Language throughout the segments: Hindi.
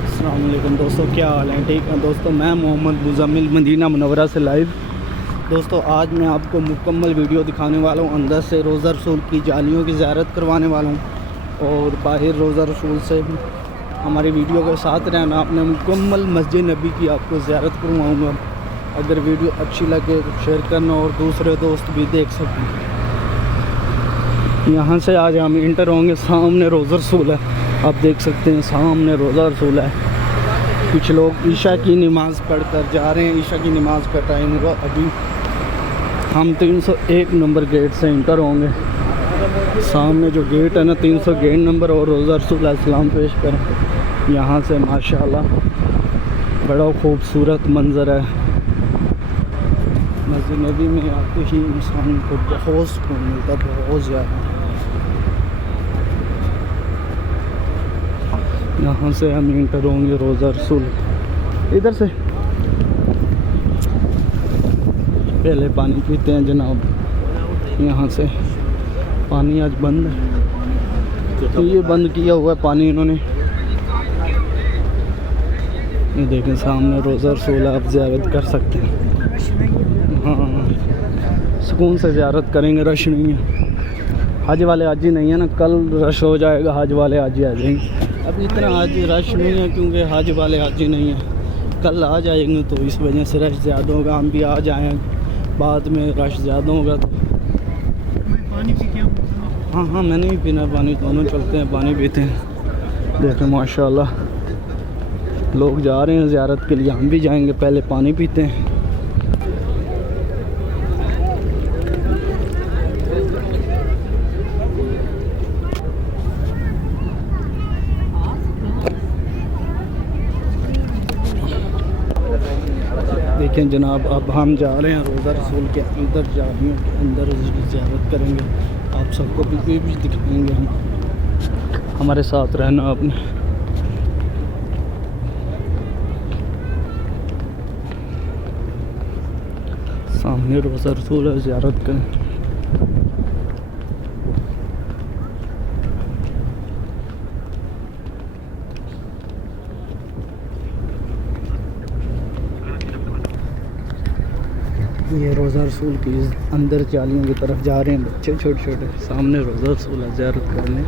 अस्सलाम वालेकुम दोस्तों, क्या हाल है? ठीक है दोस्तों, मैं मोहम्मद मुज़म्मिल मदीना मुनव्वरा से लाइव। दोस्तों आज मैं आपको मुकम्मल वीडियो दिखाने वाला हूँ। अंदर से रोज़ा रसूल की जालियों की ज़ियारत करवाने वाला हूँ और बाहर रोज़ा रसूल से हमारी वीडियो के साथ रहना। आपने मुकम्मल मस्जिद नबी की आपको ज़ियारत करवाऊँगा। अगर वीडियो अच्छी लगे तो शेयर करना और दूसरे दोस्त भी देख सकें। यहाँ से आज हम इंटर होंगे, सामने रोज़ा रसूल है, आप देख सकते हैं सामने रोज़ा रसूल है। कुछ लोग ईशा की नमाज़ पढ़ कर जा रहे हैं। ईशा की नमाज़ का टाइम हुआ अभी। हम 301 नंबर गेट से इंटर होंगे। सामने जो गेट है ना 300 गेट नंबर, और रोज़ा रसूल अलैहिस्सलाम पेश करें। यहाँ से माशाल्लाह बड़ा खूबसूरत मंज़र है। मस्जिद नबी में आते ही इंसान को बहुत सुकून मिलता है, बहुत ज़्यादा। यहाँ से हम इंटर होंगे रोज़ा रसूल। इधर से पहले पानी पीते हैं जनाब। यहाँ से पानी आज बंद है, तो ये बंद किया हुआ है पानी इन्होंने। ये देखें सामने रोज़ा रसूल, आप ज़ियारत कर सकते हैं। हाँ, सुकून से ज़ियारत करेंगे, रश नहीं है। हज वाले आज ही नहीं है ना, कल रश हो जाएगा, हज वाले आज ही आ जाएंगे। अभी इतना आज रश नहीं है क्योंकि हज वाले आज ही नहीं है, कल आ जाएंगे, तो इस वजह से रश ज़्यादा होगा। हम भी आ जाएँ, बाद में रश ज़्यादा होगा तो पानी पी के। हाँ, मैंने भी पीना पानी, दोनों चलते हैं पानी पीते हैं। देखें माशाल्लाह लोग जा रहे हैं ज़ियारत के लिए, हम भी जाएंगे, पहले पानी पीते हैं। देखें जनाब, अब हम जा रहे हैं रोज़ा रसूल के अंदर, जालियों के अंदर ज़ियारत करेंगे। आप सबको भी दिखाएंगे हम, हमारे साथ रहना आपने। सामने रोज़ा रसूल है, ज़ियारत करें। ये रोज़ा रसूल की अंदर जालियों की तरफ जा रहे हैं बच्चे छोटे छोटे। सामने रोज़ा रसूल है, ज़ियारत करने।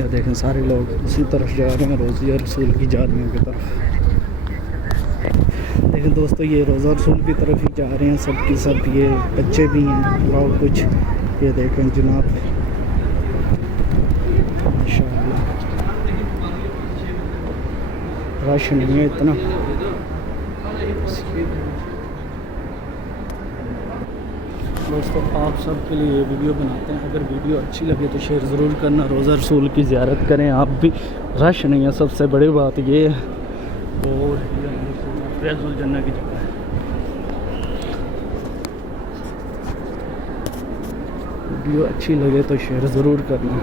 या देखें सारे लोग उसी तरफ जा रहे हैं, रोज़ा रसूल की जालियों की तरफ। देखें दोस्तों, ये रोज़ा रसूल की तरफ ही जा रहे हैं सब की सब। ये बच्चे भी हैं और कुछ, ये देखें जनाब माशाअल्लाह रश नहीं है इतना। दोस्तों आप सब के लिए ये वीडियो बनाते हैं, अगर वीडियो अच्छी लगे तो शेयर ज़रूर करना। रोज़ा रसूल की ज़ियारत करें आप भी, रश नहीं है, सबसे बड़ी बात ये है। और फैज़ुल जन्ना की जगह है। वीडियो अच्छी लगे तो शेयर ज़रूर करना।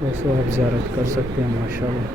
वैसे आप ज़ियारत कर सकते हैं माशाल्लाह।